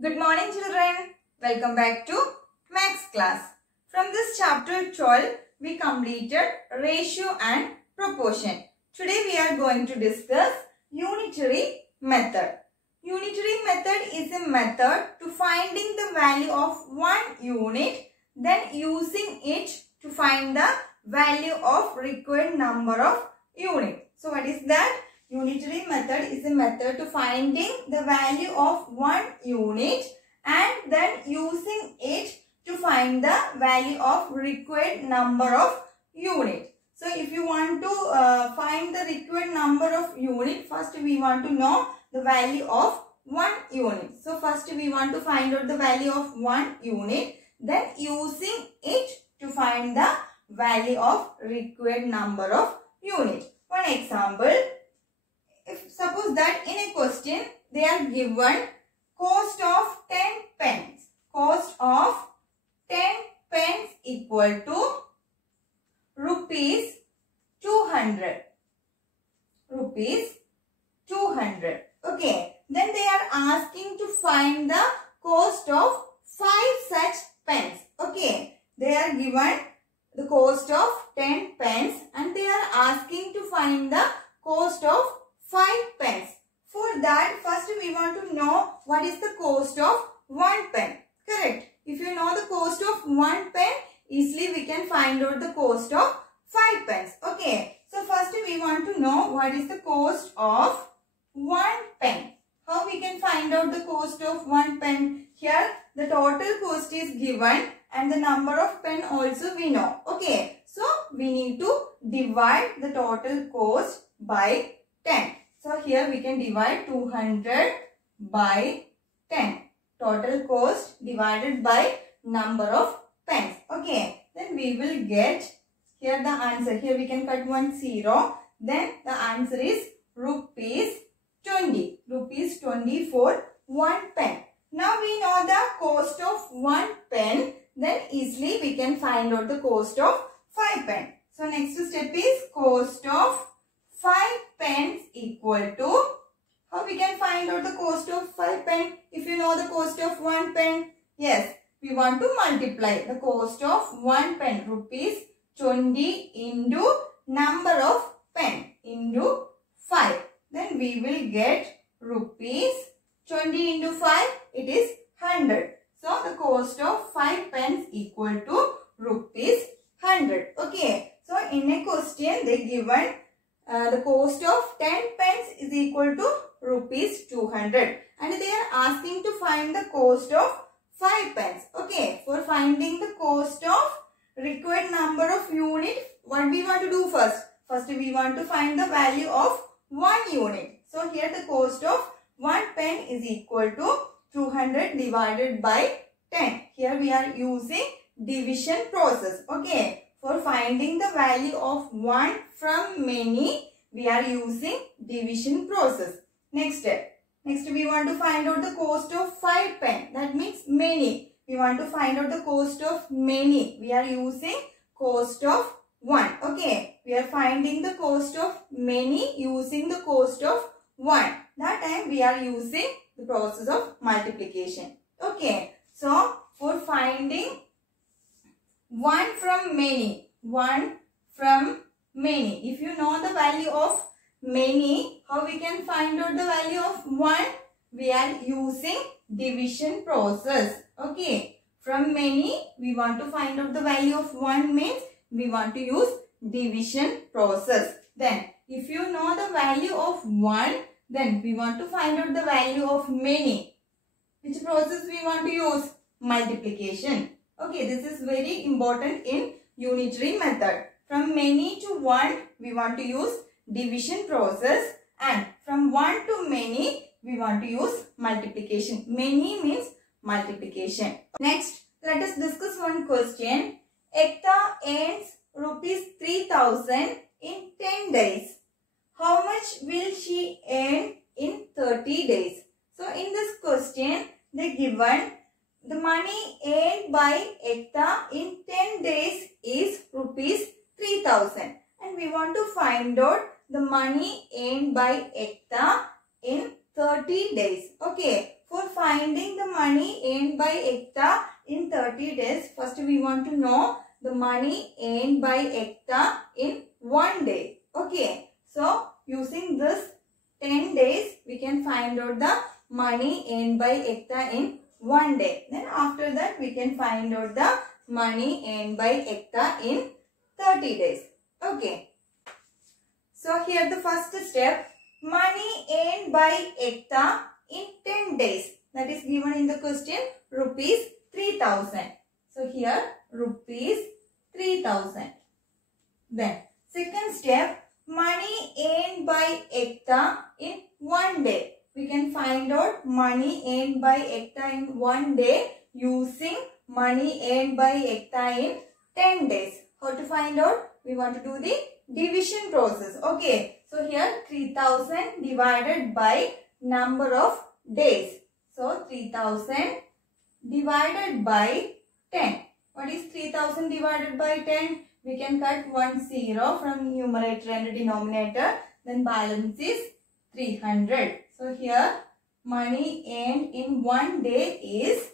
Good morning children. Welcome back to Maths class. From this chapter 12, we completed ratio and proportion. Today we are going to discuss unitary method. Unitary method is a method to finding the value of one unit, then using it to find the value of required number of units. So what is that? Unitary method is a method to finding the value of one unit and then using it to find the value of required number of unit. So if you want to find the required number of unit, first we want to know the value of one unit. So first we want to find out the value of one unit, then using it to find the value of required number of unit. One example. If suppose that in a question they are given cost of 10 pence. Cost of 10 pence equal to rupees 200. Rupees 200. Okay. Then they are asking to find the cost of 5 such pence. Okay. They are given the cost of 10 pence and they are asking to find the cost of 5 pence. For that, first we want to know what is the cost of 1 pen. Correct. If you know the cost of 1 pen, easily we can find out the cost of 5 pence. Okay. So first we want to know what is the cost of 1 pen. How we can find out the cost of 1 pen? Here the total cost is given and the number of pen also we know. Okay. So we need to divide the total cost by 10. So here we can divide 200 by 10. Total cost divided by number of pens. Okay. Then we will get here the answer. Here we can cut 1 0. Then the answer is rupees 20. Rupees 20 for 1 pen. Now we know the cost of 1 pen. Then easily we can find out the cost of 5 pen. So next step is cost of 5 pence equal to, how we can find out the cost of 5 pen? If you know the cost of 1 pen, yes, we want to multiply the cost of 1 pen, rupees 20 into number of pen into 5. Then we will get rupees 20 into 5, it is 100. So the cost of 5 pence equal to rupees 100. Okay. So in a question they given the cost of 10 pence is equal to rupees 200 and they are asking to find the cost of 5 pence. Okay, for finding the cost of required number of unit, what we want to do first? First we want to find the value of 1 unit. So here the cost of 1 pen is equal to 200 divided by 10. Here we are using division process. Okay. For finding the value of 1 from many, we are using division process. Next step. Next we want to find out the cost of 5 pen. That means many. We want to find out the cost of many. We are using cost of 1. Okay. We are finding the cost of many using the cost of 1. That time we are using the process of multiplication. Okay. So for finding 1 from many. 1 from many. If you know the value of many, how we can find out the value of 1? We are using division process. Okay. From many, we want to find out the value of 1 means we want to use division process. Then, if you know the value of 1, then we want to find out the value of many. Which process we want to use? Multiplication. Okay, this is very important in unitary method. From many to 1, we want to use division process and from 1 to many, we want to use multiplication. Many means multiplication. Next, let us discuss one question. Ekta earns rupees 3000 in 10 days. How much will she earn in 30 days? So in this question, they given the money earned by Ekta in 10 days is rupees 3000 and we want to find out the money earned by Ekta in 30 days. Okay, for finding the money money earned by Ekta in 30 days. First we want to know the money earned by Ekta in 1 day. Okay. So using this 10 days we can find out the money earned by Ekta in 1 day. Then after that we can find out the money earned by Ekta in 30 days. Okay. So here the first step, money earned by Ekta in 10 days. That is given in the question, rupees 3000. So here rupees 3000. Then second step, money earned by Ekta in 1 day. We can find out money earned by Ekta in 1 day using money earned by Ekta in 10 days. How to find out? We want to do the division process. Okay. So here 3000 divided by number of days. So 3000 divided by 10. What is 3000 divided by 10? We can cut 1 0 from numerator and denominator. Then balance is 300. So here money earned in 1 day is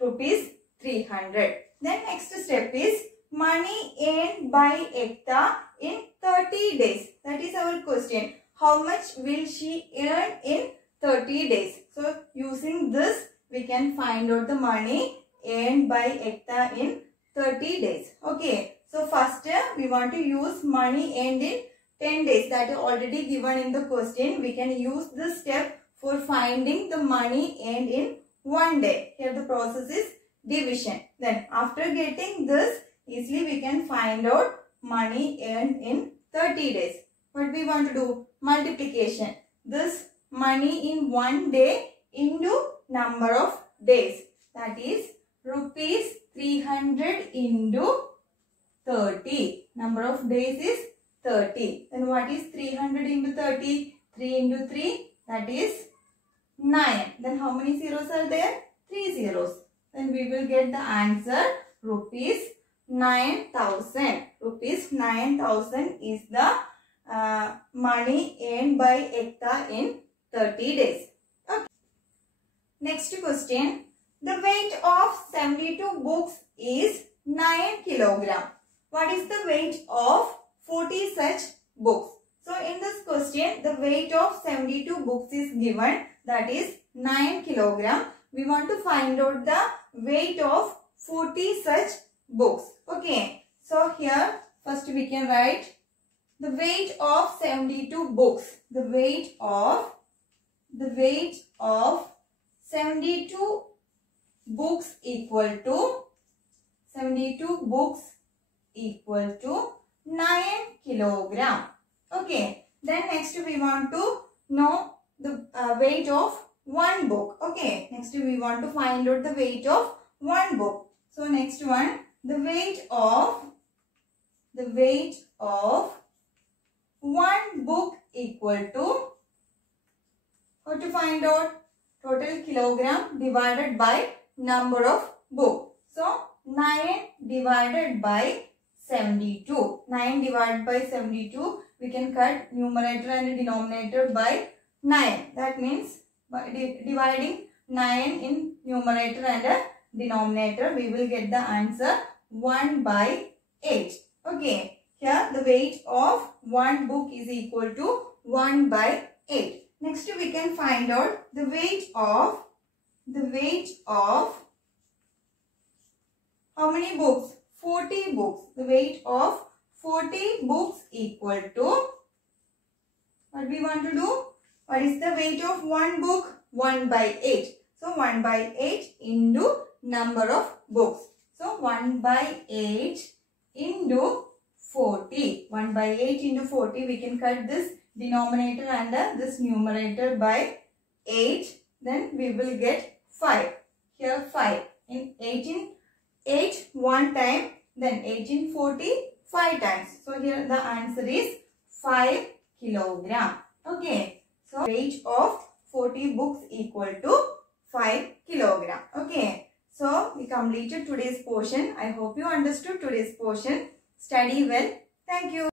rupees 300. Then next step is money earned by Ekta in 30 days. That is our question. How much will she earn in 30 days? So using this we can find out the money earned by Ekta in 30 days. Okay. So first we want to use money earned in 10 days. That is already given in the question. We can use this step for finding the money earned in 1 day. Here the process is division. Then after getting this, easily we can find out money earned in 30 days. What we want to do? Multiplication. This money in 1 day into number of days. That is rupees 300 into 30. Number of days is 30. Then what is 300 into 30? 3 into 3, that is 9. Then how many zeros are there? 3 zeros. Then we will get the answer rupees 9,000. Rupees 9,000 is the money earned by Ekta in 30 days. Okay. Next question. The weight of 72 books is 9 kilogram. What is the weight of 40 such books? So in this question, the weight of 72 books is given, that is 9 kilogram. We want to find out the weight of 40 such books. Okay. So here first we can write the weight of 72 books. The weight of 72 books equal to 9 kilogram. Okay. Then next we want to know the weight of one book. Okay. Next we want to find out the weight of one book. So next one, the weight of one book equal to, how to find out? Total kilogram divided by number of book. So 9 divided by 72. 9 divided by 72. We can cut numerator and denominator by 9. That means by dividing 9 in numerator and denominator, we will get the answer 1 by 8. Okay. Here the weight of one book is equal to 1 by 8. Next we can find out the weight of how many books? 40 books. The weight of 40 books equal to, what we want to do? What is the weight of one book? 1 by 8. So 1 by 8 into number of books. So 1 by 8 into 40. 1 by 8 into 40. We can cut this denominator and this numerator by 8. Then we will get 5. Here 5. In 8 one time. Then 8 in 40 5 times. So here the answer is 5 kilogram. Okay. So weight of 40 books equal to 5 kilogram. Okay. So we completed today's portion. I hope you understood today's portion. Study well. Thank you.